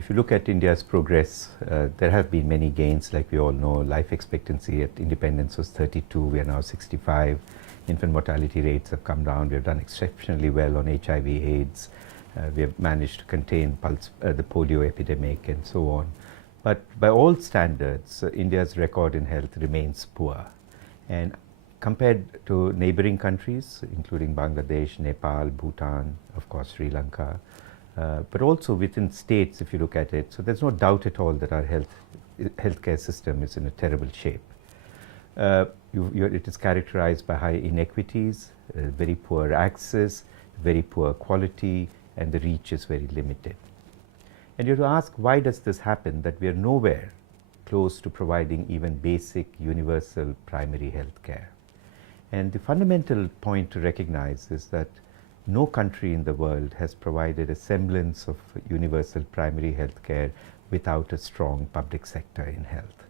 if you look at India's progress, there have been many gains, like we all know. Life expectancy at independence was 32, we are now 65. Infant mortality rates have come down. We have done exceptionally well on HIV AIDS. We have managed to contain the polio epidemic and so on. But by all standards, India's record in health remains poor. And compared to neighboring countries, including Bangladesh, Nepal, Bhutan, of course Sri Lanka, but also within states, if you look at it, so there's no doubt at all that our healthcare system is in a terrible shape. It is characterized by high inequities, very poor access, very poor quality, and the reach is very limited. And you have to ask, why does this happen, that we are nowhere close to providing even basic universal primary health care? And the fundamental point to recognize is that no country in the world has provided a semblance of universal primary health care without a strong public sector in health.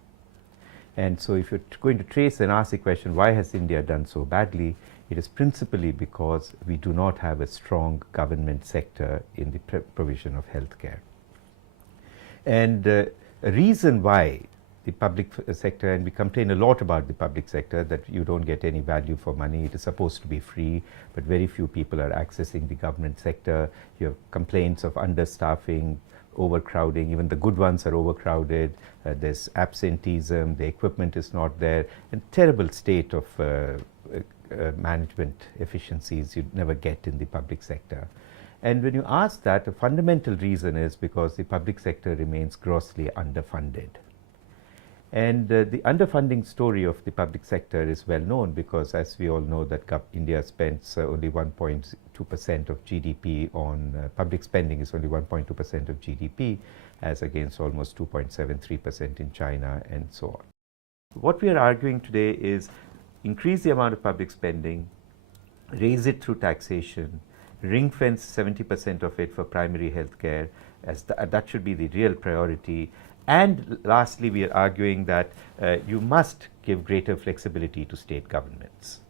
And so if you're going to trace and ask the question, why has India done so badly? It is principally because we do not have a strong government sector in the provision of health care. And a reason why the public sector, and we complain a lot about the public sector, that you don't get any value for money. It is supposed to be free, but very few people are accessing the government sector. You have complaints of understaffing, overcrowding. Even the good ones are overcrowded. There's absenteeism, the equipment is not there, and terrible state of management efficiencies you'd never get in the public sector. And when you ask that, the fundamental reason is because the public sector remains grossly underfunded. And the underfunding story of the public sector is well known, because as we all know that India spends only 1.2% of GDP on public spending is only 1.2% of GDP, as against almost 2.73% in China and so on. What we are arguing today is increase the amount of public spending, raise it through taxation, ring fence 70% of it for primary health care, as that should be the real priority. And lastly, we are arguing that you must give greater flexibility to state governments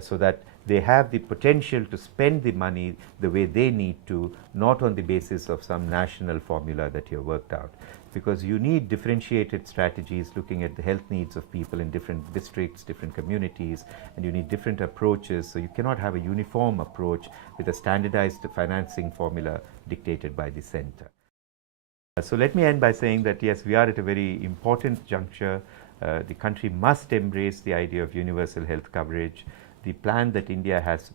so that they have the potential to spend the money the way they need to, not on the basis of some national formula that you have worked out. Because you need differentiated strategies looking at the health needs of people in different districts, different communities, and you need different approaches. So you cannot have a uniform approach with a standardized financing formula dictated by the center. So let me end by saying that yes, we are at a very important juncture. The country must embrace the idea of universal health coverage. The plan that India has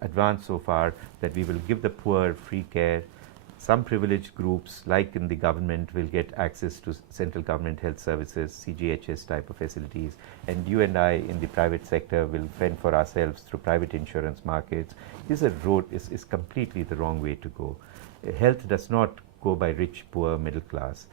advanced so far, that we will give the poor free care. Some privileged groups, like in the government, will get access to central government health services, CGHS type of facilities, and you and I in the private sector will fend for ourselves through private insurance markets. This is completely the wrong way to go. Health does not go by rich, poor, middle class.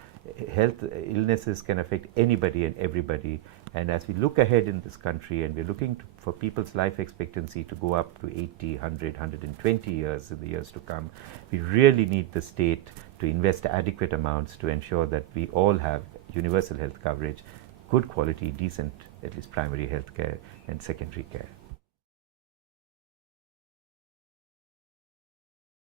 Health illnesses can affect anybody and everybody. And as we look ahead in this country, and we're looking for people's life expectancy to go up to 80, 100, 120 years in the years to come, we really need the state to invest adequate amounts to ensure that we all have universal health coverage, good quality, decent, at least primary health care and secondary care.